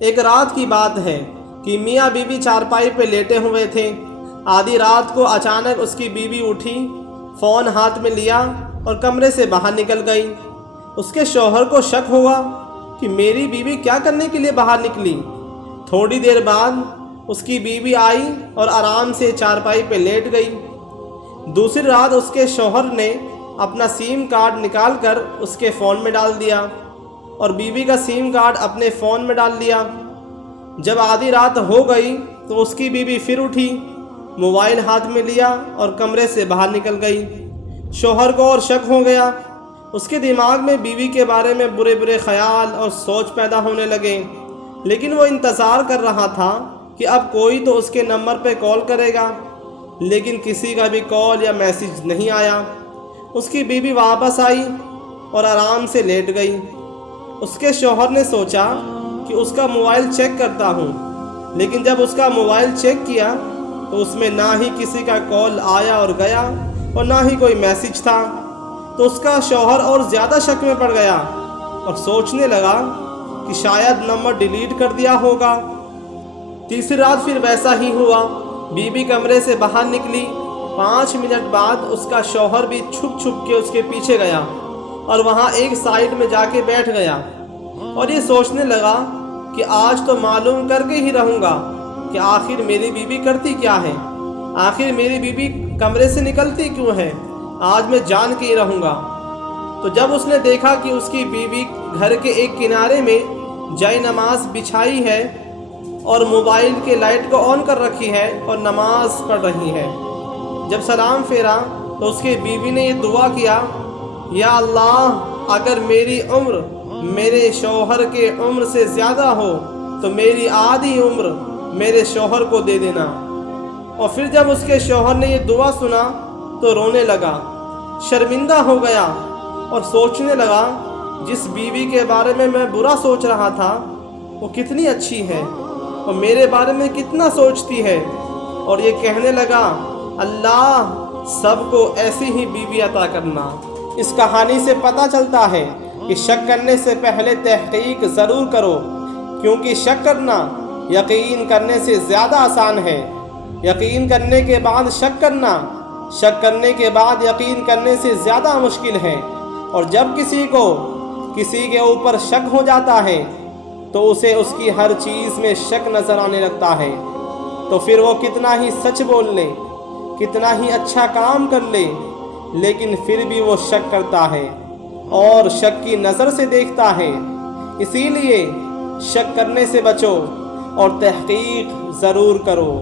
ایک رات کی بات ہے کہ میاں بیوی چارپائی پہ لیٹے ہوئے تھے۔ آدھی رات کو اچانک اس کی بیوی اٹھی، فون ہاتھ میں لیا اور کمرے سے باہر نکل گئی۔ اس کے شوہر کو شک ہوا کہ میری بیوی کیا کرنے کے لیے باہر نکلی۔ تھوڑی دیر بعد اس کی بیوی آئی اور آرام سے چارپائی پہ لیٹ گئی۔ دوسری رات اس کے شوہر نے اپنا سیم کارڈ نکال کر اس کے فون میں ڈال دیا اور بیوی کا سیم کارڈ اپنے فون میں ڈال لیا۔ جب آدھی رات ہو گئی تو اس کی بیوی پھر اٹھی، موبائل ہاتھ میں لیا اور کمرے سے باہر نکل گئی۔ شوہر کو اور شک ہو گیا۔ اس کے دماغ میں بیوی کے بارے میں برے برے خیال اور سوچ پیدا ہونے لگے، لیکن وہ انتظار کر رہا تھا کہ اب کوئی تو اس کے نمبر پہ کال کرے گا، لیکن کسی کا بھی کال یا میسج نہیں آیا۔ اس کی بیوی واپس آئی اور آرام سے لیٹ گئی۔ اس کے شوہر نے سوچا کہ اس کا موبائل چیک کرتا ہوں، لیکن جب اس کا موبائل چیک کیا تو اس میں نہ ہی کسی کا کال آیا اور گیا اور نہ ہی کوئی میسج تھا۔ تو اس کا شوہر اور زیادہ شک میں پڑ گیا اور سوچنے لگا کہ شاید نمبر ڈیلیٹ کر دیا ہوگا۔ تیسری رات پھر ویسا ہی ہوا۔ بیوی کمرے سے باہر نکلی۔ 5 منٹ بعد اس کا شوہر بھی چھپ چھپ کے اس کے پیچھے گیا اور وہاں ایک سائڈ میں جا کے بیٹھ گیا اور یہ سوچنے لگا کہ آج تو معلوم کر کے ہی رہوں گا کہ آخر میری بیوی کرتی کیا ہے، آخر میری بیوی کمرے سے نکلتی کیوں ہے، آج میں جان کے ہی رہوں گا۔ تو جب اس نے دیکھا کہ اس کی بیوی گھر کے ایک کنارے میں جائے نماز بچھائی ہے اور موبائل کے لائٹ کو آن کر رکھی ہے اور نماز پڑھ رہی ہے، جب سلام پھیرا تو اس کی بیوی نے یہ دعا کیا، یا اللہ اگر میری عمر میرے شوہر کے عمر سے زیادہ ہو تو میری آدھی عمر میرے شوہر کو دے دینا۔ اور پھر جب اس کے شوہر نے یہ دعا سنا تو رونے لگا، شرمندہ ہو گیا اور سوچنے لگا جس بیوی کے بارے میں برا سوچ رہا تھا وہ کتنی اچھی ہے اور میرے بارے میں کتنا سوچتی ہے، اور یہ کہنے لگا اللہ سب کو ایسی ہی بیوی عطا کرنا۔ اس کہانی سے پتہ چلتا ہے کہ شک کرنے سے پہلے تحقیق ضرور کرو، کیونکہ شک کرنا یقین کرنے سے زیادہ آسان ہے، یقین کرنے کے بعد شک کرنا، شک کرنے کے بعد یقین کرنے سے زیادہ مشکل ہے۔ اور جب کسی کے اوپر شک ہو جاتا ہے تو اسے اس کی ہر چیز میں شک نظر آنے لگتا ہے، تو پھر وہ کتنا ہی سچ بول لے، کتنا ہی اچھا کام کر لے، لیکن پھر بھی وہ شک کرتا ہے اور شک کی نظر سے دیکھتا ہے۔ اسی لیے شک کرنے سے بچو اور تحقیق ضرور کرو۔